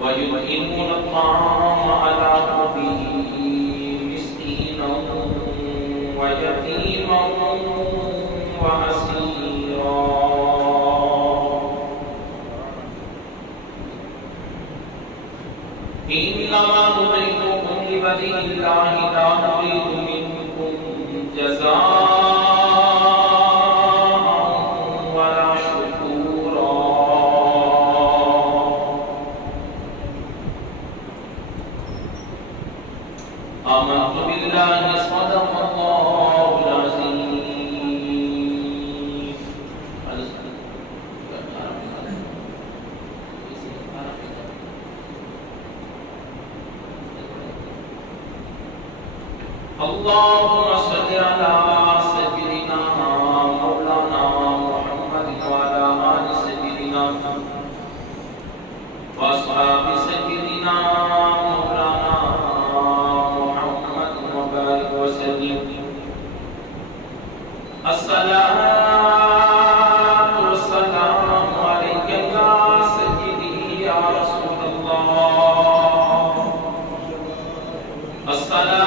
ويطعمون الطعام على حبه مسكينا ويتيما وأسيرا إنما نطعمكم لوجه الله لا نريد منكم جزاء ولا شكورا آمنت بالله صدق الله العظيم اللهم صل على سيدنا مولانا محمد وعلى آل سيدنا وأصحاب سيدنا مولانا محمد وبارك وسلم الصلاة والسلام عليك يا سيدي يا رسول الله الصلاة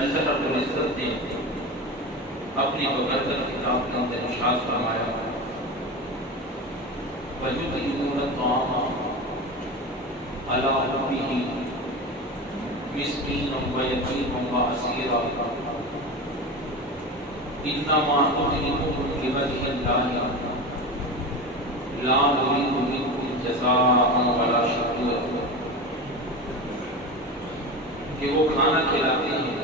اللہ رب العزت نے اپنی ببرکت کتاب کے اندر ارشاد فرمایا وَيُطْعِمُونَ الطَّعَامَ عَلَىٰ حُبِّهِ مِسْكِينًا وَيَتِيمًا وَأَسِيرًا إِنَّمَا نُطْعِمُكُمْ لِوَجْهِ اللَّهِ لَا نُرِيدُ مِنكُمْ جَزَاءً وَلَا شُكُورًا کہ وہ کھانا کھلاتے ہیں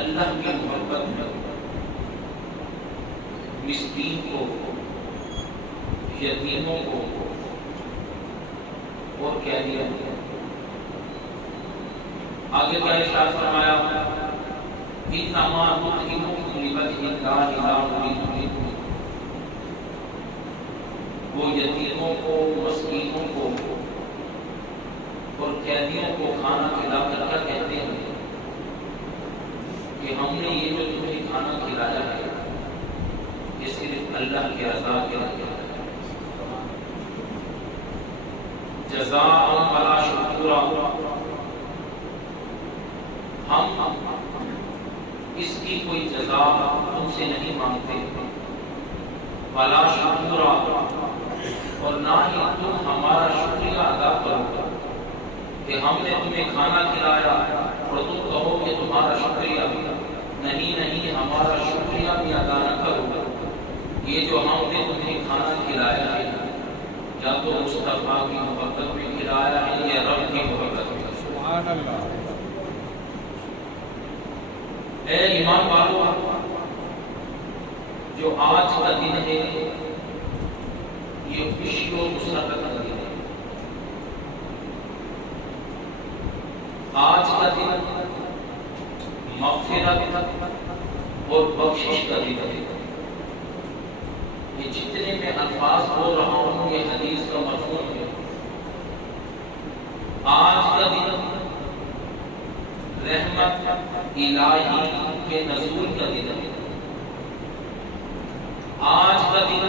اللہ کی محبت میں مسکین کو، یتیموں کو اور قیدیوں کو۔ آگے کا ارشاد فرمایا انما نطعمکم لوجہ اللہ لا نريد منکم، وہ یتیموں کو، مسکینوں کو اور قیدیوں کو کھانا کھلا کر کیا کہتے ہیں کہ ہم نے یہ جو تمہیں کھانا کھلایا ہے یہ صرف اللہ کی رضا کے لیے ہے، جزاء ولا شکورا۔ ہم اس کی کوئی جزا تم سے نہیں مانگتے، ولا شکورا، اور نہ ہی تم ہمارا شکریہ ادا کرو کہ ہم نے تمہیں کھانا کھلایا اور تم کہو کہ تمہارا شکریہ، نہیں ہمارا شکریہ بھی ادا نہ کرو۔ یہ جو ہم نے تمہیں کھانا کھلایا ہے یا تو مصطفیٰ کی محبت میں کھلایا ہے یا رب کی محبت میں۔ سبحان اللہ۔ اے ایمان والو، جو آج کا دن ہے یہ خوشی و مسرت کا دن ہے۔ آج کا دن مغفرت اور بخشش کا دن ہے۔ یہ جتنے میں الفاظ بول رہا ہوں یہ حدیث کا مفہوم ہے۔ آج کا دن رحمت الہی کے نزول کا دن ہے۔ آج کا دن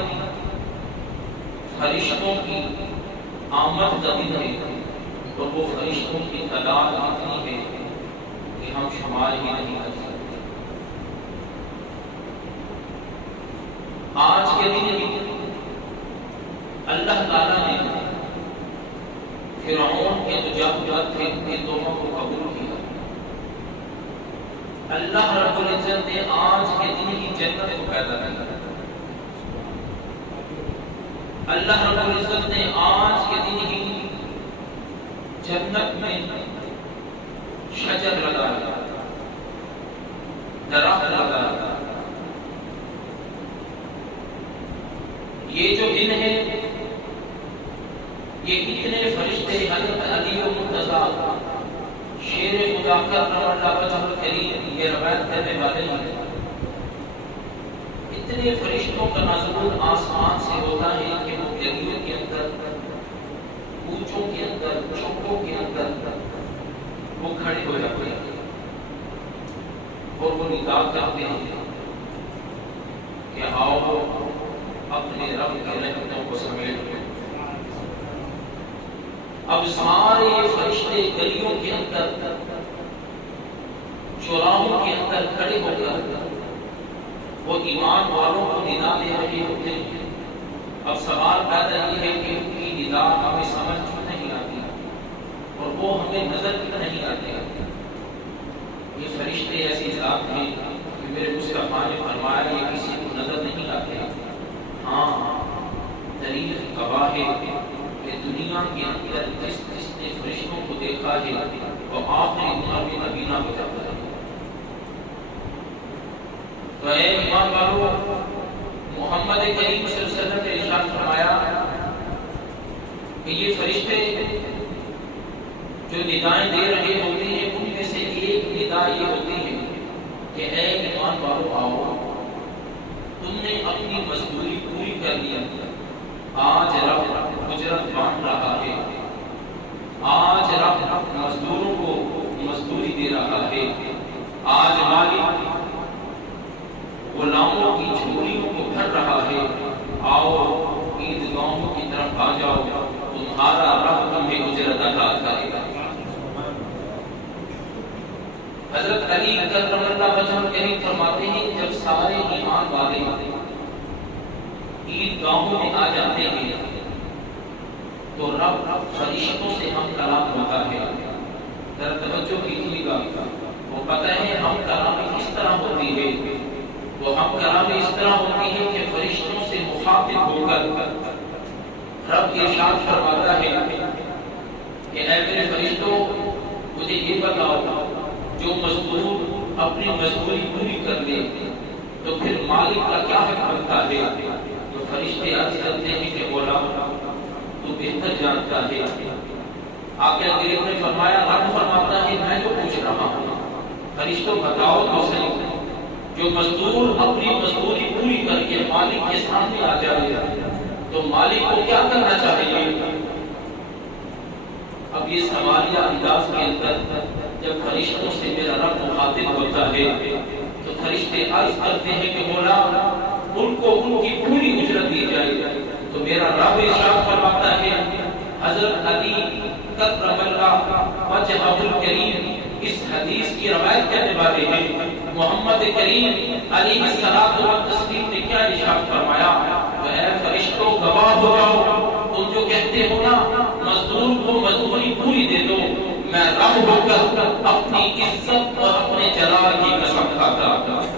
فرشتوں کی آمد کا دن ہے، اور وہ فرشتوں کی تعداد اتنی ہے کہ ہم شمار ہی نہیں کر سکتے۔ آج کے دن اللہ تعالیٰ نے فرعون کے جو جادوگر تھے ان کی توبہ کو قبول کیا۔ اللہ رب العزت نے آج کے دن ہی جنت کو پیدا کیا۔ اللہ رب العزت نے آج کے دن ہی جنت میں شجر لگایا، درخت لگایا۔ یہ جو دن ہے یہ کتنے فرشتے حضرت علی و مرتضیٰ شیر خدا کرم اللہ وجہ الکریم یہ روایت کرنے والے ہیں، اتنے فرشتوں کا نزول آسمان سے ہوتا ہے کہ وہ گلیوں کے اندر، کوچوں کے اندر، چوکوں کے اندر وہ کھڑے ہو جاتے ہیں اور وہ ندا کرتے ہیں کہ آؤ اپنے رب کے رحمتوں کو سمیٹ لو۔ اب سارے فرشتے گلیوں کے اندر، چوراہوں کے اندر کھڑے ہو کر وہ ایمان والوں کو ندا دے رہے ہوتے ہیں۔ اب سوال پیدا یہ ہے کہ ان کی ندا ہمیں سمجھ کیوں نہیں آتی اور وہ ہمیں نظر کیوں نہیں آتے؟ یہ فرشتے ایسی ذات ہیں کہ میرے مصطفیٰ نے فرمایا یہ کسی کو نظر نہیں آتے۔ ہاں، تاریخ گواہ ہے کہ دنیا کے اندر جس نے فرشتوں کو دیکھا ہے وہ آخری عمر میں نبینا ہو جاتا ہے۔ تو اے ایمان والو، محمد کریم صلی اللہ علیہ وسلم نے ارشاد فرمایا کہ یہ فرشتے جو ندائیں دے رہے ہوتے ہیں ان میں سے ایک ندا یہ ہوتی ہے کہ اے ایمان والو آؤ، تم نے اپنی مزدوری پوری کر لیا، آج رب اجرت بانٹ رہا ہے، آج رب مزدوروں کو مزدوری دے رہا ہے، آج مالک غلاموں کی جھولیوں کو بھر رہا ہے، آؤ عیدگاہوں کی طرف آ جاؤ، تمہارا رب تمہیں اجرت ادا کرے گا۔ حضرت علی کرم اللہ وجہ الکریم فرماتے ہیں جب سارے ایمان والے عیدگاہوں میں آ جاتے ہیں تو رب فرشتوں سے ہم کلام ہوتا ہے۔ ذرا توجہ کیجیے گا، وہ پتہ ہے ہم کلام کس طرح ہوتی ہے، وہ ہم کلام اس طرح ہوتی ہے کہ فرشتوں سے مخاطب ہو کر رب ارشاد فرماتا ہے کہ اے میرے فرشتوں مجھے یہ بتاؤ، جو مزدور اپنی مزدوری پوری کر لے تو پھر مالک کا کیا حق بنتا ہے؟ تو فرشتے عرض کرتے ہیں کہ غلام تو بہتر جانتا ہے۔ آقا کریم نے فرمایا، رب فرماتا ہے میں جو پوچھ رہا ہوں، فرشتوں بتاؤ تو صحیح، جو مزدور اپنی مزدوری پوری کر کے مالک کے سامنے آ جائے تو مالک کو کیا کرنا چاہیے؟ اب یہ سوالیہ انداز کے اندر جب فرشتوں سے میرا رب مخاطب ہوتا ہے تو فرشتے عرض کرتے ہیں کہ غلام ان کو ان کی پوری اجرت دی جائے۔ تو میرا رب ارشاد فرماتا ہے، حضرت علی کرم اللہ وجہہ الکریم اس حدیث کی روایت کرنے والے ہیں محمد کریم علیہ الصلوۃ والتسلیم نے کیا ارشاد فرمایا؟ تو اے فرشتوں گواہ ہو جاؤ، تم جو کہتے ہو نا مزدور کو مزدوری پوری دے دو، میں رب ہو کر اپنی عزت اور اپنے جلال کی قسم کھاتا ہوں۔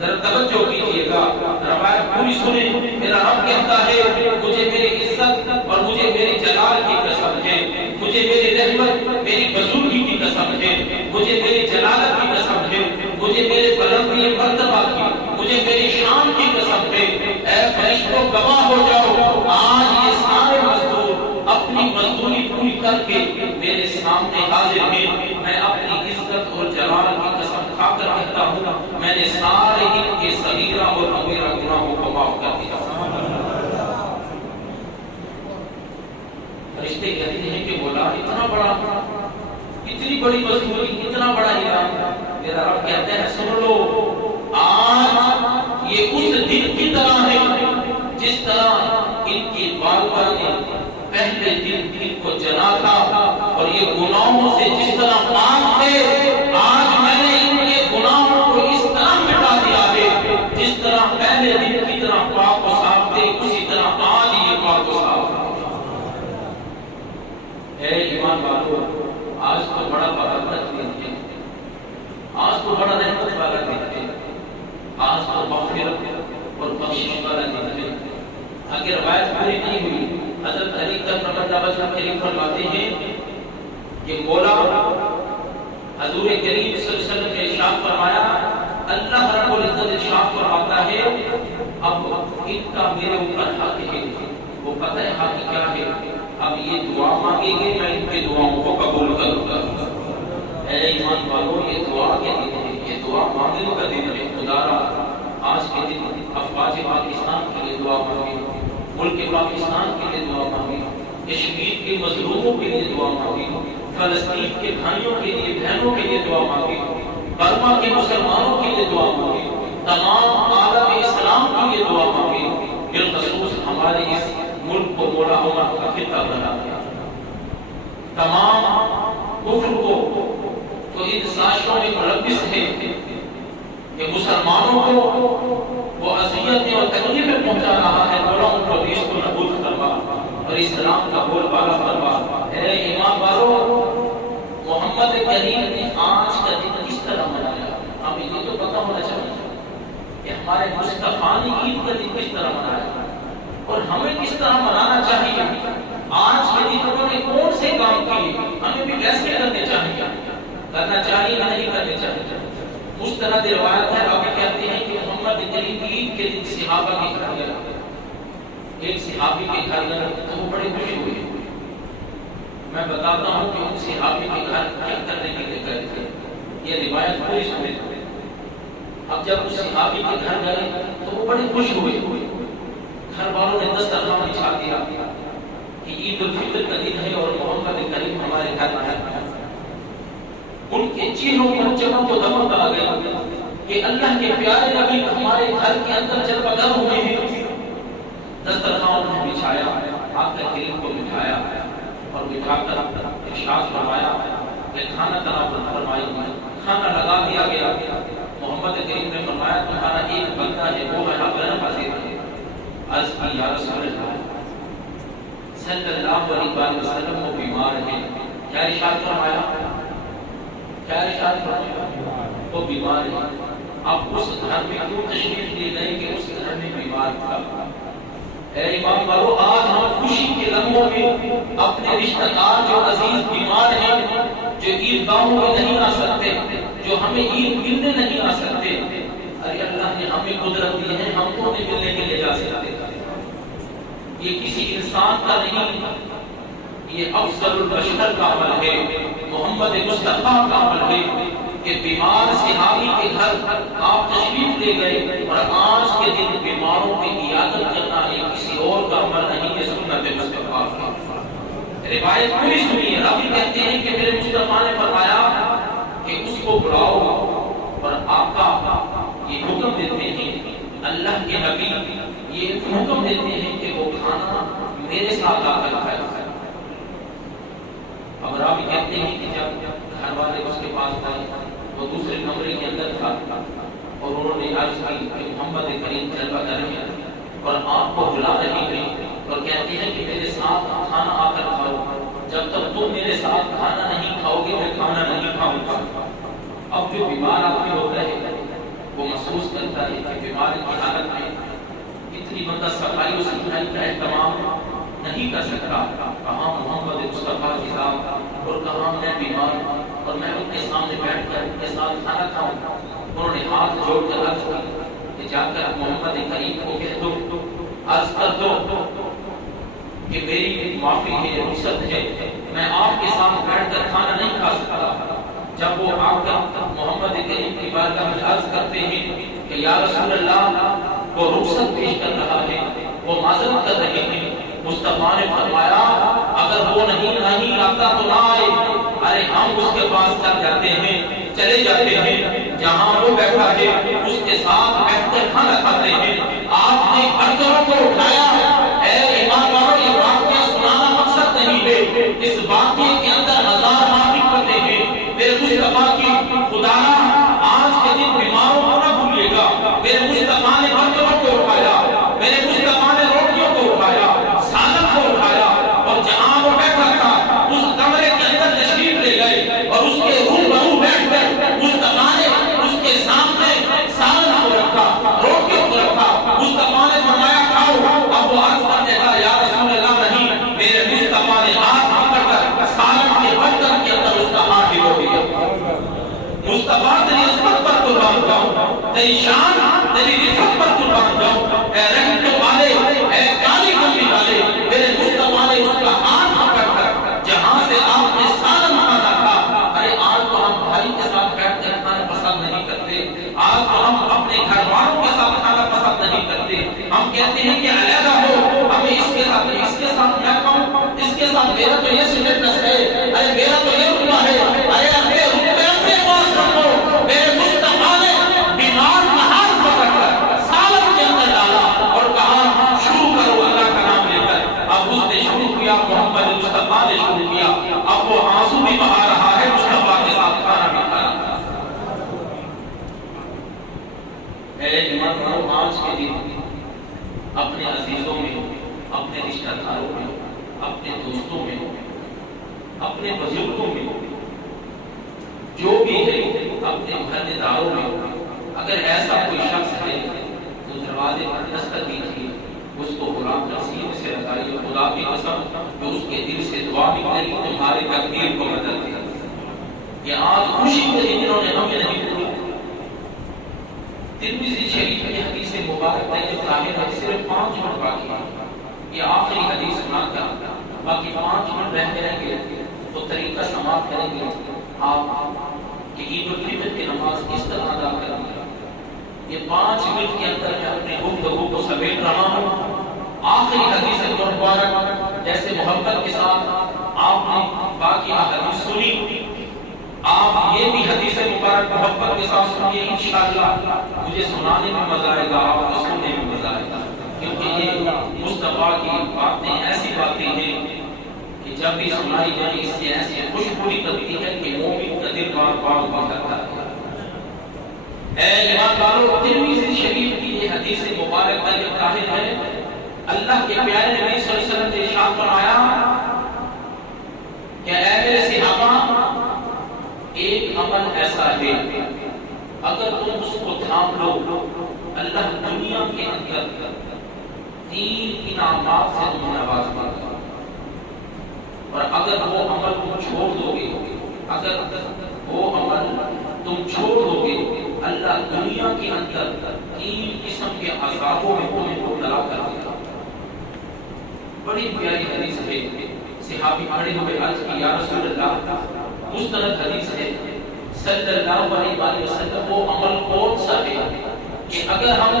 ذرا توجہ کیجیے گا، روایت پوری سنیں۔ میرا رب کہتا ہے مجھے میری عزت اور مجھے میرے جلال کی قسم ہے، مجھے میری رحمت میری بزرگی کی قسم ہے، مجھے میری جلالت کی قسم ہے، مجھے میرے بلندی مرتبہ کی، مجھے میری شان کی قسم ہے۔ اے فرشتوں گواہ ہو جاؤ، آج یہ سارے مزدور اپنی مزدوری پوری کر کے میرے سامنے حاضر ہیں۔ میں اپنی عزت اور جلال کی قسم کھا کر کہتا ہوں میں نے سارے ان کے صغیرہ اور کبیرہ گناہوں کو معاف کر دیا۔ فرشتے کہتے ہیں کہ مولا اتنا بڑا، اتنی بڑی مزدوری، اتنا بڑا انعام۔ میرا رب کہتا ہے سن لو، آج یہ اس دن کی طرح ہے جس طرح ان کی والدہ نے پہلے دن ان کو جنا تھا، اور یہ گناہوں سے جس طرح پاک تھے، آج میں نے ان کے گناہوں کو اس طرح مٹا دیا ہے جس طرح پہلے دن کی طرح پاک و صاف تھے، اسی طرح آج یہ پاک و صاف ہے۔ اے ایمان والو، آج تو بڑا برکت دن ہے، آج تو بڑا رحمت والا دن ہے، آج تو مغفرت اور بخشش والا دن ہے۔ اگر روایت پوری نہیں ہوئی، حضرت علی کرم اللہ وجہہ کریم فرماتے ہیں کہ مولا حضور کریم صلی اللہ علیہ وسلم نے ارشاد فرمایا، اللہ رب العزت ارشاد فرماتا ہے اب ان کا میرے اوپر حق ہے، وہ پتہ ہے حق کیا ہے؟ اب یہ دعا مانگیں گے، میں ان کی دعاؤں کو قبول کروں گا۔ اے ایمان والو، یہ دعا کے دن ہے، یہ دعا مانگنے کا دن ہے۔ خدا را آج کے دن افواج پاکستان کے لیے دعا مانگیں، ملک پاکستان کے لیے دعا مانگیں، کشمیر کے مظلوموں کے لیے دعا مانگیں، فلسطین کے بھائیوں کے لیے بہنوں کے لیے دعا مانگیں، برما کے مسلمانوں کے لیے دعا مانگیں، تمام عالم اسلام کے لیے دعا مانگیں۔ بالخصوص ہمارے اس ملک کو مولا عمر کا خطہ بنا دیا، تمام کفر کو تو ان سازشوں میں ملبس ہے کہ مسلمانوں کو وہ اذیتیں اور تکلیفیں پہنچا رہا ہے، مولا ان کو اس کو نابود کروا اور اسلام کا بول بالا کروا۔ اے ایمان والو، محمد کریم نے آج کا دن کس طرح منایا؟ ہمیں یہ تو پتہ ہونا چاہیے کہ ہمارے مصطفیٰ نے عید کا دن کس طرح منایا اور ہمیں کس طرح منانا چاہیے۔ آج کے دن انہوں نے کون سے کام کیے، ہمیں بھی ویسے کرنے چاہیے، کرنا چاہیے یا نہیں کرنے چاہیے۔ مستند روایت ہے، آپ کہتے ہیں کہ محمد کریم عید کے دن صحابہ کے گھر گئے، ایک صحابی کے گھر گئے تو وہ بڑے خوش ہوئے۔ میں بتاتا ہوں کہ ان صحابی کے گھر کیا کرنے کے لیے گئے تھے، یہ روایت پوری سنیں۔ اب جب اس صحابی کے گھر گئے تو وہ بڑے خوش ہوئے، گھر والوں نے دسترخوان بچھا دیا کہ عید الفطر کا دن ہے اور محمد کریم ہمارے گھر آئے۔ ان کے چہروں پر چمک و دمک آ گیا کہ اللہ کے پیارے نبی ہمارے گھر کے اندر جب پدر ہوئے ہیں۔ دسترخوان بچھایا، آقا کریم کو بٹھایا اور بٹھا کر ارشاد فرمایا کہ کھانا تناول فرمائیے، کھانا لگا دیا گیا۔ محمد کریم نے فرمایا تمہارا ایک بندہ ہے، وہ ہے غیر حاضر ہے۔ عرض کی یا رسول اللہ صلی اللہ علیہ وسلم، وہ بیمار ہے، کیا ارشاد فرمایا؟ کیا ارشاد فرمایا؟ وہ بیمار ہے۔ اب اس گھر میں کیوں تشریف لے گئے کہ اس گھر میں بیمار تھا؟ اے امام والو، آج ہم خوشی کے لمحوں میں اپنے رشتہ دار جو عزیز بیمار ہیں، جو عید گاہوں میں نہیں آ سکتے، جو ہمیں عید ملنے نہیں آ سکتے، ارے اللہ نے ہمیں قدرت دی ہے، ہم کو انہیں ملنے کے لیے جا سکتے۔ یہ کسی انسان کا نہیں، یہ افضل البشر کا عمل ہے، محمد مصطفیٰ کا عمل ہے کہ بیمار صحابی کے گھر آپ تشریف لے گئے، اور آج کے دن بیماروں کی عیادت کرنا ہے کسی اور کا عمل نہیں، یہ سنت مصطفیٰ کی روایت پوری سنیے۔ ربی کہتے ہیں کہ میرے مصطفیٰ نے فرمایا کہ اس کو بلاؤ، اور آقا یہ حکم دیتے ہیں، اللہ کے نبی یہ حکم دیتے ہیں کہ وہ کھانا میرے ساتھ آ کر کھائے۔ اب ربی کہتے ہیں کہ جب گھر والے اس کے پاس آئے، وہ دوسرے کمرے کے اندر تھا اور انہوں نے عرض کی کہ محمد کریم جلوہ کر رہے ہیں اور آپ کو بلا رہی ہیں اور کہتی ہیں کہ میرے ساتھ کھانا آ کر کھاؤ، جب تک تم میرے ساتھ کھانا نہیں کھاؤ گے میں کھانا نہیں کھاؤں گا۔ اب جو بیمار آدمی ہوتا ہے وہ محسوس کرتا ہے کہ بیماری کی حالت میں اتنی بندہ صفائی و ستھرائی کا اہتمام نہیں کر سکتا، کہاں محمد مصطفیٰ کی ذات اور کہاں میں بیمار اور میں ان کے سامنے بیٹھ کر ان کے ساتھ کھانا کھاؤں۔ انہوں نے ہاتھ جوڑ کر عرض کی کہ جا کر محمد کریم کو کہہ دو، عرض کر دو کہ میری معافی ہے، رخصت ہے، میں آپ کے ساتھ بیٹھ کر کھانا نہیں کھا سکتا۔ جب وہ آ کر محمد کریم کی بارگاہ میں عرض کرتے ہیں کہ یا رسول اللہ، وہ رخصت پیش کر رہا ہے، وہ معذرت کر رہے ہیں، مصطفیٰ نے فرمایا اگر وہ نہیں آتا تو نہ آئے، ارے ہم اس کے پاس چل جاتے ہیں، چلے جاتے ہیں، جہاں وہ بیٹھا ہے اس کے ساتھ بیٹھ کر کھانا کھاتے ہیں۔ آپ نے برتنوں کو اٹھایا، اے ایمان والو، یہ واقعہ سنانا مقصد نہیں ہے، اس واقعے کے اندر ہزار حکمتیں ہیں۔ میرے مصطفیٰ کی خدا آج کے دن بیماروں کو نہ بھولیے گا، میرے مصطفیٰ نے برتنوں کو اٹھایا، میرے مصطفیٰ نے روٹیوں کو اٹھایا، سالن کو اٹھایا، اور جہاں وہ بیٹھا تھا اس کمرے کے اندر تشریف لے گئے اور اس کے روبرو بیٹھ کر مصطفیٰ نے اس کے سامنے سالن کو رکھا، روٹیوں کو رکھا، مصطفیٰ نے فرمایا کھاؤ۔ اب وہ عرض کرنے لگا یا رسول اللہ نہیں، میرے مصطفیٰ نے ہاتھ پکڑ کر سالن کے برتن کے اندر اس کا ہاتھ ڈبو دیا۔ مصطفیٰ تیری عظمت پر قربان جاؤں، تیری شان تیری رفعت پر قربان جاؤں، اے رحمت والے، اے کالی کملی والے، میرے مصطفیٰ نے اس کا ہاتھ پکڑ کر جہاں سے آپ نے سالن کھانا تھا، ارے آج تو ہم بھائی کے ساتھ بیٹھ کر کھانا پسند نہیں کرتے، آج تو ہم اپنے گھر والوں کے ساتھ کھانا پسند نہیں کرتے، ہم کہتے ہیں کہ علیحدہ ہو، ہمیں اس کے ساتھ کیا کھاؤں، اس کے ساتھ میرا تو یہ سٹیٹس ہے، ارے میرا تو یہ رتبہ ہے، ارے اپنے رتبے اپنے پاس رکھو۔ میرے مصطفیٰ نے بیمار کا ہاتھ پکڑ کر سالن کے اندر ڈالا اور کہا شروع کرو اللہ کا نام لے کر۔ اب اس نے شروع کیا، محمد مصطفیٰ نے شروع کیا، اب وہ آنسو بھی بہا رہا ہے، مصطفیٰ کے ساتھ کھانا بھی کھا رہا ہے۔ اے ایمان، آج کے دن اپنے عزیزوں میں، اپنے رشتہ داروں میں، اپنے دوستوں میں، اپنے بزرگوں میں، جو بھی ہے اپنے محلے داروں میں، اگر ایسا کوئی شخص ہے تو دروازے پر دستک دیجیے، اس کو قرآن تقسیم سے بتائیے، خدا کی قسم جو اس کے دل سے دعا نکلے گی تمہارے تقدیر کو بدل دے گا۔ یہ آج خوشی کے دن انہوں نے ہمیں نہیں بولا۔ ترمذی شریف کی حدیث مبارک میں یہ ظاہر ہے، صرف 5 منٹ باقی ہے، یہ آخری حدیث سنا کر باقی 5 منٹ رہ جائیں گے تو طریقہ سماعت کریں گے آپ کہ عید الفطر کی نماز کس طرح ادا کریں گے۔ یہ 5 منٹ کے اندر میں اپنے گفتگو کو سمیٹ رہا ہوں۔ آخری حدیث مبارک جیسے محبت کے ساتھ آپ نے باقی حدیث سنی، آپ یہ بھی حدیث مبارک محبت کے ساتھ سنیے، انشاءاللہ مجھے سنانے میں مزہ آئے گا، آپ کو سننے میں مزہ آئے گا، کیونکہ یہ مصطفیٰ کی باتیں ایسی باتیں ہیں کہ جب بھی سنائی جائیں اس سے ایسی خوشبو نکلتی ہے کہ مومن کا دل بار بار ہوا کرتا ہے۔ اے ایمان والو، ترمذی شریف کی یہ حدیث مبارک میں یہ ظاہر ہے، اللہ کے پیارے نبی صلی اللہ علیہ وسلم نے ارشاد فرمایا کہ اے میرے صحابہ، ایک عمل ایسا ہے اگر تم اس کو تھام لو، اللہ دنیا کے اندر 3 انعامات سے تمہیں نواز دے گا، اور اگر وہ عمل تم چھوڑ دو گے، اگر وہ عمل تم چھوڑ دو گے، اللہ دنیا کے اندر 3 قسم کے عذابوں میں تمہیں مبتلا کر دے گا۔ بڑی پیاری حدیث ہے، صحابی کھڑے ہوئے عرض کی یا رسول اللہ، مستند حدیث ہے، صلی اللہ علیہ وآلہ وسلم وہ عمل کون سا ہے کہ اگر ہم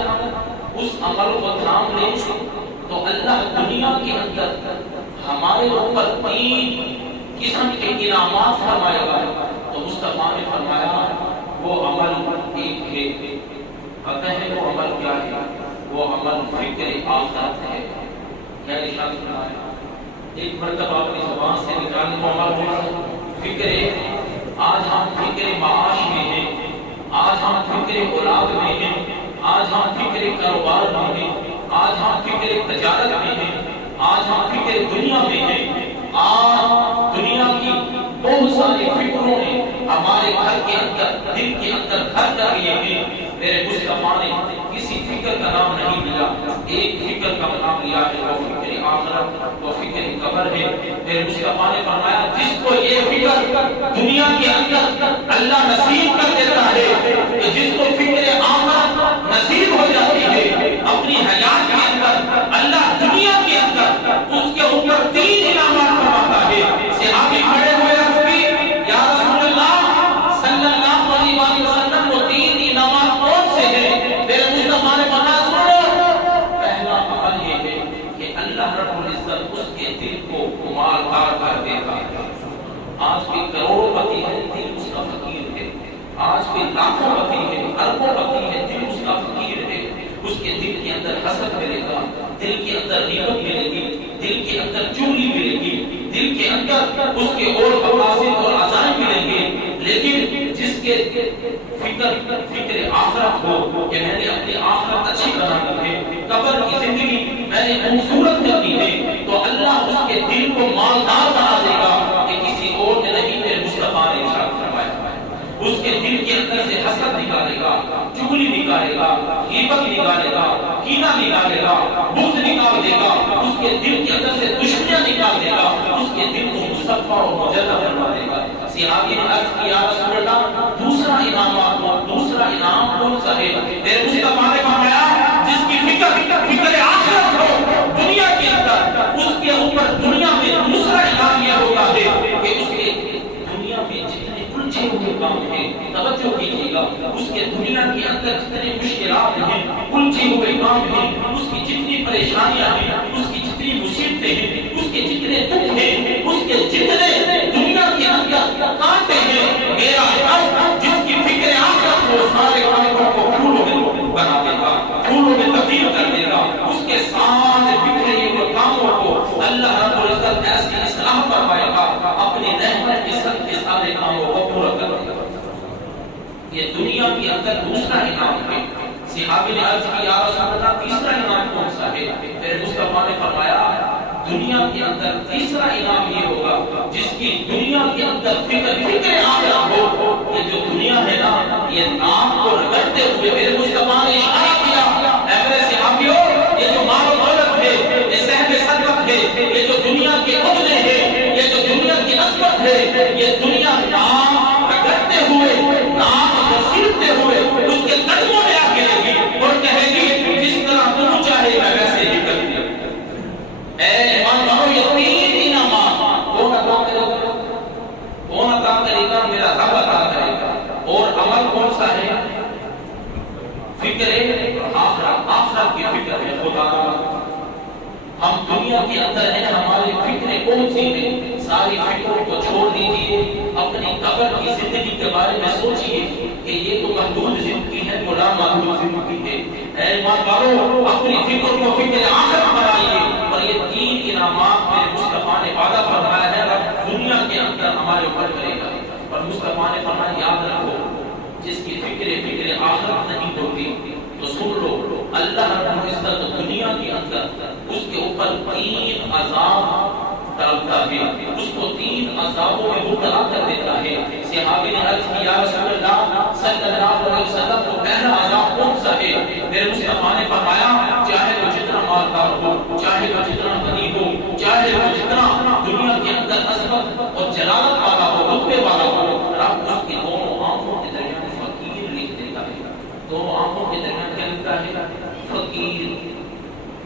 اس عمل کو تھام لیں تو اللہ دنیا کے اندر ہمارے اوپر 3 قسم کے انعامات فرمائے گا۔ تو مصطفیٰ نے فرمایا وہ عمل ایک ہے، پتہ ہے وہ عمل کیا ہے؟ وہ عمل فکر آخرت ہے۔ کیا ارشاد فرمایا؟ ایک مرتبہ اپنی زبان سے نکالنے کو عمل ہوا فکر، آج ہم فکر فکر اولاد میں ہیں، آج ہم فکر کاروبار میں ہیں، آج ہم فکر تجارت میں ہیں، آج ہم فکر دنیا میں ہیں، آج دنیا کی بہت ساری فکروں نے ہمارے گھر کے اندر، دل کے اندر گھر کر لیے ہیں۔ میرے مصطفیٰ نے کسی فکر کا نام نہیں لیا، ایک فکر کا نام لیا ہے، وہ فکر آخرت، وہ فکر قبر ہے۔ میرے مصطفیٰ نے فرمایا جس کو یہ فکر دنیا کے اندر اللہ نصیب کر دیتا ہے، کہ جس کو فکر آخرت نصیب ہو جاتی ہے اپنی حیات کے اندر، اللہ دنیا کے اندر اس کے اوپر 3 انعامات فرماتا ہے۔ صحابی کھڑے ہوئے عرض کی یا رسول اللہ صلی اللہ علیہ وسلم، وہ 3 انعامات کون سے ہیں؟ میرے مصطفیٰ نے فرمایا سنو، پہلا عمل یہ ہے کہ اللہ رب العزت اس کے دل کو مالدار کر دیتا ہے۔ آج بھی کروڑوں پتی ہے، دل اس کا فقیر ہے۔ آج بھی لاکھوں پتی ہے، اربوں پتی ہے، دل اس کا فقیر ہے۔ اس کے دل کے اندر حسد ملے گا، دل کے اندر غیبت ملے گی، دل کے اندر چوری ملے گی، دل کے اندر اس کے اور مقاصد اور عزائم ملیں گے۔ لیکن جس کے فکر آخرت ہو کہ میں نے اپنی آخرت اچھی بنانی ہے، قبر کی زندگی میں نے خوبصورت کرنی ہے، تو اللہ اس کے دل کو مالدار بنا دے گا کہ کسی اور نے نہیں، میرے مصطفیٰ نے ارشاد فرمایا۔ اس کے دل کے اندر سے حسد نکالے گا، چغلی نکالے گا، غیبت نکالے گا، کینہ نکالے گا، بغض نکال دے گا، اس کے دل کے اندر سے دشمنیاں نکال دے گا، اس کے دل کو مصطفیٰ اور مجدہ بنا دے گا۔ صحابی نے عرض کیا یا رسول اللہ دوسرا انعام کون سا ہے؟ میرے مصطفیٰ نے فرمایا جس کی فکر آخرت ہو دنیا کے اندر، اس کے اوپر دنیا میں دوسرا انعام یہ ہوتا ہے کہ اس کے دنیا میں جتنے الجھے ہوئے کام ہیں، توجہ کیجیے گا، اس کے دنیا کے اندر جتنے مشکلات ہیں، الجھے ہوئے کام ہیں، اس کی جتنی پریشانیاں ہیں، اس کی جتنی مصیبتیں ہیں، اس کے جتنے دکھ ہیں، اس کے جتنے دنیا کے اندر کانٹے ہیں، میرا رب جس کی فکر آخرت ہو سارے کانٹوں کو پھولوں میں بنا دے گا، پھولوں میں تبدیل کر دے گا۔ اس کے سارے بکھرے ہوئے کاموں کو اللہ رب العزت ایسی اصلاح فرمائے گا، اپنی رحمت کے ساتھ کے سارے کاموں کو پورا کر دے گا۔ یہ دنیا کے اندر دوسرا انعام ہے۔ صحابی نے عرض کی یا رسول اللہ تیسرا انعام کون سا ہے؟ میرے مصطفیٰ نے فرمایا دنیا کے اندر تیسرا انعام یہ ہوگا جس کی دنیا کے اندر فکر آخرت ہو۔ یہ جو دنیا ہے نا، یہ نام کو رگڑتے ہوئے میرے مصطفیٰ نے اشارہ کیا، اے میرے صحابیوں، یہ جو مال و دولت ہے، یہ صحب ثروت ہے، یہ جو دنیا کے عہدے ہیں، یہ جو دنیا کی عظمت ہے، یہ دنیا نام رگڑتے ہوئے، نام گھسیٹتے ہوئے اس کے قدموں میں آ گرے گی اور کہے گی جس طرح تم چاہے میں ویسے ہی کر دیا۔ اے ایمان والو، یہ 3 انعامات کون عطا کرے گا؟ کون عطا کرے گا؟ میرا رب عطا کرے گا۔ اور عمل کون سا ہے؟ فکر آخرت کی فکر ہے۔ خدا ہم دنیا کے اندر ہیں، ہماری فکریں کون سی ہیں؟ ساری فکروں کو چھوڑ دیجئے، اپنی قبر کی زندگی کے بارے میں سوچئے کہ یہ تو محدود زندگی ہے، تو نامحدود زندگی ہے۔ اے ایمان والو، اپنی فکر کو فکر آخرت بنائیے۔ اور یہ 3 انعامات میرے مصطفیٰ نے وعدہ فرمایا ہے رب دنیا کے اندر ہمارے اوپر کرے گا۔ اور مصطفیٰ نے فرمایا یاد رکھو جس کی فکر آخرت نہیں ہوتی تو سن لو اللہ رب العزت دنیا کے اندر اس کے اوپر 3 عذاب ڈالتا ہے، اس کو 3 عذابوں میں مبتلا کر دیتا ہے۔ صحابی نے عرض کی یا رسول اللہ صلی اللہ علیہ وسلم تو پہلا عذاب کون سا ہے؟ میرے مصطفیٰ نے فرمایا چاہے وہ جتنا مالدار ہو، چاہے وہ جتنا غنی ہو، چاہے وہ جتنا دنیا کے اندر عظمت اور جلالت والا ہو، رتبے والا ہو، رب اس کی دونوں آنکھوں کے درمیان فقیر لکھ دیتا ہے۔ دونوں آنکھوں کے درمیان کیا لکھتا ہے؟ فقیر۔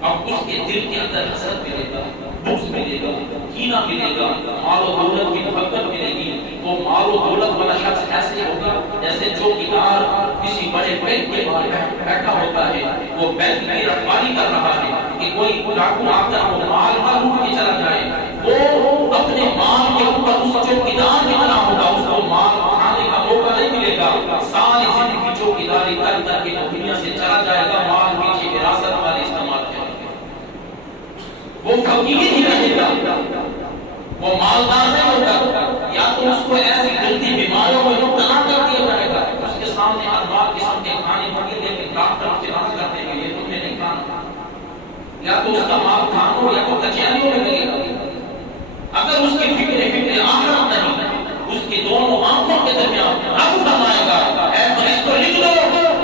اب اس کے دل کے اندر حسد ملے گا، بغض ملے گا، کینہ ملے گا، مال و دولت کی محبت ملے گی۔ وہ مال و دولت والا شخص ایسے ہوگا جیسے چوکیدار کسی بڑے بینک کے باہر بیٹھا ہوتا ہے، وہ بینک کی رکھوالی کر رہا ہے کہ کوئی ڈاکو آ کر وہ مال نہ لوٹ کے چلا جائے۔ وہ اپنے مال کے اوپر اس چوکیدار بنا ہوگا، اس کو مال کھانے کا موقع نہیں ملے گا، ساری زندگی چوکیداری کر کر کے دنیا سے چلا جائے گا، مال پیچھے وراثت والے استعمال کریں گے۔ وہ فقیر ہی رہے گا، وہ مالدار نہیں ہوگا۔ یا تو اس کو ایسی گندی بیماریوں میں مبتلا کر دیا جائے گا، اس کے سامنے انواع قسم کے تو اس کا مال تھانوں یا تو کچہریوں میں لگے گا. اگر اس کی فکر آخرت نہیں، اس کی دونوں آنکھوں کے درمیان رب فرمائے گا اے فرشتوں لکھ لو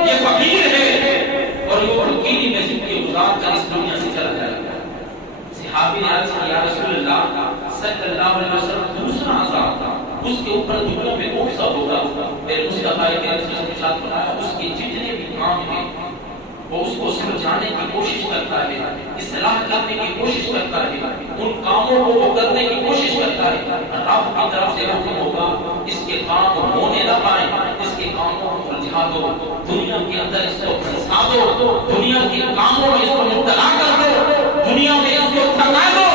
یہ فقیر ہے اور یہ فقیری میں زندگی گزار کر اس دنیا سے چلا جائے گا. صحابی نے عرض کیا یا رسول اللہ صلی اللہ علیہ وسلم دوسرا عذاب تھا اس کے اوپر دنیا میں کون سا ہوگا؟ میرے مصطفیٰ کے رسول نے ساتھ فرمایا اس کے جتنے بھی کام ہیں وہ اس کو سمجھانے کی کوشش کرتا ہے، اصلاح کرنے کی کوشش کرتا ہے، ان کاموں کو وہ کرنے کی کوشش کرتا ہے. رب کی طرف سے حکم ہوگا اس کے کام ہونے نہ پائیں، اس کے کاموں کو الجھا دو، دنیا کے اندر اس کو پھنسا دو، دنیا کے کاموں میں اس کو مبتلا کر دو، دنیا میں اس کو تھکا دو،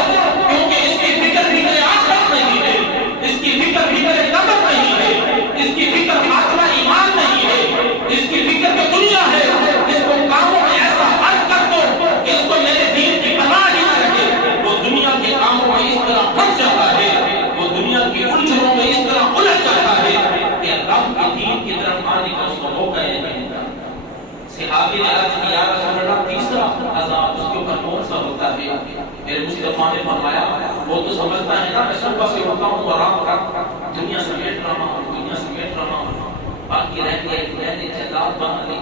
کیونکہ اس کی فکر بھی میرے آخرت نہیں ہے، اس کی فکر بھی میرے قبر نہیں ہے، اس کی فکر خاتمہ ایمان نہیں ہے، اس کی فکر میں دنیا ہے. اس کو کاموں میں ایسا فرق کر دو کہ اس کو میرے دین کی پناہ ہی نہ رہے. وہ دنیا کے کاموں میں اس طرح پھنس جاتا ہے، وہ دنیا کی الجھنوں میں اس طرح الجھ جاتا ہے کہ رب کے دین کی طرف آنے کا اس کو موقع نہیں ملتا. صحابی نے عرض کیا یا رسول اللہ تیسرا عذاب اس کے اوپر کون سا ہوتا ہے؟ میرے مصطفیٰ نے فرمایا وہ تو سمجھتا ہے نا میں صبح سے اٹھتا ہوں اور رات تک دنیا سمیٹ رہا ہوں، دنیا سمیٹ رہا ہوں، باقی رہ گئے میں نے جائیداد بنا لی،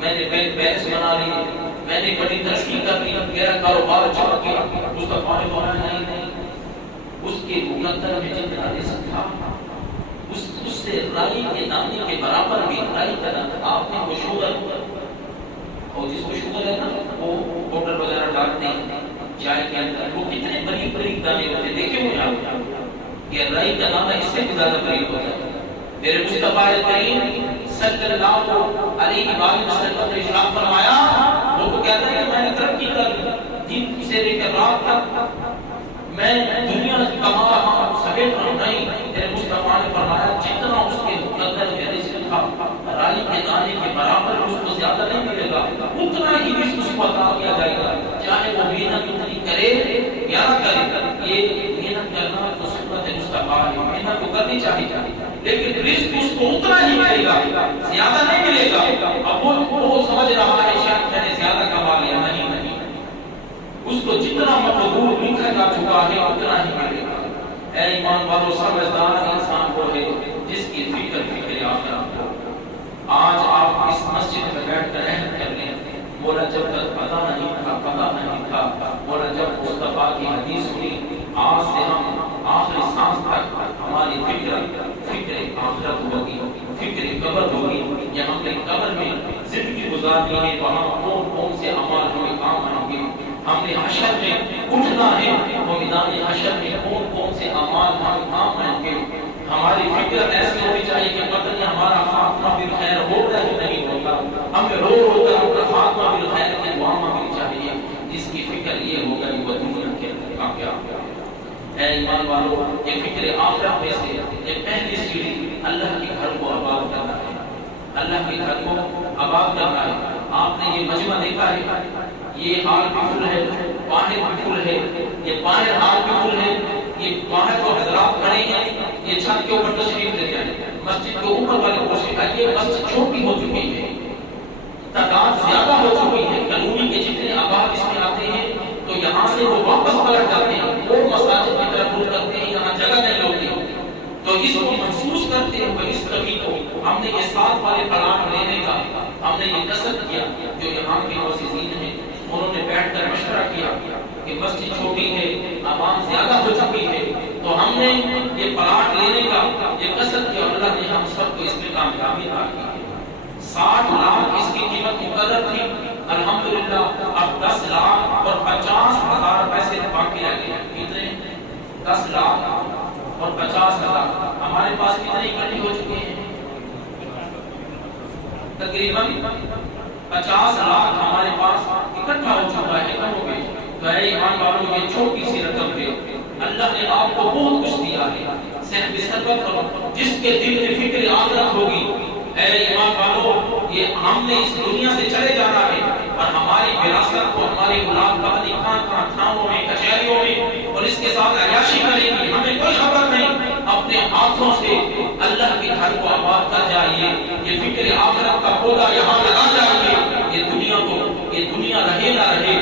میں نے بینک بیلنس بنا لی، میں نے بڑی ترقی کر لی، میرا کاروبار چل گیا. مصطفیٰ نے فرمایا نہیں، اس کے مقدر میں جتنا رزق تھا اس سے رائی کے دانے کے برابر بھی رائی کا دانہ. آپ نے وہ شوگر اور جس کو شوگر ہے نا وہ پاؤڈر وغیرہ ڈالتے ہیں چائے کے اندر، وہ کتنے باریک باریک دانے ہوتے دیکھے ہوئے آپ؟ یہ رائی کا دانہ اس سے بھی زیادہ باریک ہوتا ہے. میرے مصطفیٰ کریم صلی اللہ علیہ وسلم نے ارشاد فرمایا وہ تو کہتا ہے کہ میں نے ترقی کر لی، دن سے لے کر رات تک میں دنیا کما رہا ہوں، سمیٹ رہا ہوں. نہیں، میرے مصطفیٰ نے فرمایا جتنا اس کے مقدر میں رزق تھا رائی کے دانے کے برابر اس کو زیادہ نہیں ملے گا، اتنا ہی رزق اس کو عطا کیا جائے گا، چاہے وہ محنت اتنی کرے یا نہ کرے. یہ محنت کرنا تو سنت مصطفیٰ ہے، محنت تو کرنی چاہیے لیکن رزق اس کو اتنا ہی ملے گا، زیادہ نہیں ملے گا. اب وہ سمجھ رہا ہے شاید میں نے زیادہ کما لیا. نہیں، اس کو جتنا مقدور لکھا جا چکا ہے اتنا ہی ملے گا. اے ایمان والو سمجھدار انسان وہ ہے جس کی فکر آخرت ہو. آج آپ اس مسجد میں بیٹھ کر اہم کر لیں مولا جب تک پتہ نہیں تھا مولا جب مصطفیٰ کی حدیث سنی آج سے ہم آخری سانس تک ہماری فکر آخرت ہوگی، فکر قبر ہوگی. یا ہم نے قبر میں زندگی گزارنی ہے وہاں کون سے اعمال ہمیں کام آئیں گے. ہم نے حشر میں اٹھنا ہے تو میدان حشر میں کون سے اعمال ہمیں کام آئیں گے. ہماری فکر ایسی ہونی چاہیے کہ پتہ نہیں ہمارا خاتمہ بالخیر ہوگا یا نہیں ہوگا. ہمیں کر اپنا خاتمہ بالخیر کی دعا مانگنی چاہیے. جس کی فکر یہ ہوگا کہ وہ دنیا کے اندر کامیاب ہوگا. اے ایمان والو یہ فکر آخرت میں سے یہ پہلی سیڑھی اللہ کے گھر کو آباد کرنا ہے، اللہ کے گھر کو آباد کرنا ہے. آپ نے یہ مجمع دیکھا ہے، یہ ہال بھی فل ہے، باہر بھی فل ہے، یہ باہر ہال بھی فل ہے، یہ باہر جو حضرات کھڑے ہیں یہ چھت کے اوپر تشریف لے جائیں. مسجد کے اوپر والے پوچھیں یہ مسجد چھوٹی ہو چکی ہے، تعداد زیادہ ہو چکی ہے. کالونی کے جتنے آباد اس میں آتے ہیں تو یہاں سے وہ واپس پلٹ جاتے ہیں، وہ مساجد کی طرف رخ کرتے ہیں، یہاں جگہ نہیں ہوتی. تو اس کو محسوس کرتے ہوئے اس کبھی کو ہم نے یہ ساتھ والے پلاٹ لینے کا ہم نے یہ قصد کیا. جو یہاں کے موسیقین ہیں انہوں نے بیٹھ کر مشورہ کیا کہ مسجد چھوٹی ہے، عوام زیادہ ہو چکی ہے، تو ہم نے یہ پلاٹ لینے کا یہ قصد کیا. اللہ نے ہم سب کو اس میں کامیابی عطا کی. 60 لاکھ اس کی قیمت مقرر تھی، الحمدللہ اب 10 لاکھ اور 50,000 پیسے باقی رہ گئے. کتنے؟ 10 لاکھ اور 50,000. ہمارے پاس کتنے اکٹھے ہو چکے ہیں؟ تقریباً 50 لاکھ ہمارے پاس اکٹھا ہو چکا ہے. ہو گئے تو اے ایمان والوں یہ چھوٹی سی رقم ہے، اللہ نے آپ کو بہت کچھ دیا ہے. صرف سبب جس کے دل میں فکر آخرت ہوگی، اے ایمان والوں یہ ہم نے اس دنیا سے چلے جانا ہے اور ہماری وراثت کو ہمارے اولاد پتہ نہیں کہاں تھانوں میں کچہریوں میں اور اس کے ساتھ عیاشی کرے گی، ہمیں کوئی خبر نہیں. اپنے ہاتھوں سے اللہ کے گھر کو آباد کر جائیے. یہ فکر آخرت کا پودا یہاں لگا جائیے. یہ دنیا رہے نہ رہے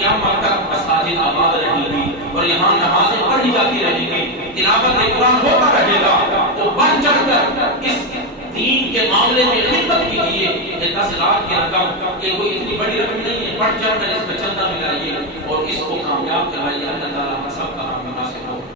قیامت تک مساجد آباد رہیں گی اور یہاں نمازیں پڑھی جاتی رہیں گی، تلاوت قرآن ہوتا رہے گا، تو بڑھ چڑھ کر اس دین کے معاملے میں خدمت کیجیے۔ یہ 10 لاکھ کی رقم یہ کوئی اتنی بڑی رقم نہیں ہے، بڑھ چڑھ کر اس میں چندہ ملائیے اور اس کو کامیاب کرائیے۔ اللہ تعالیٰ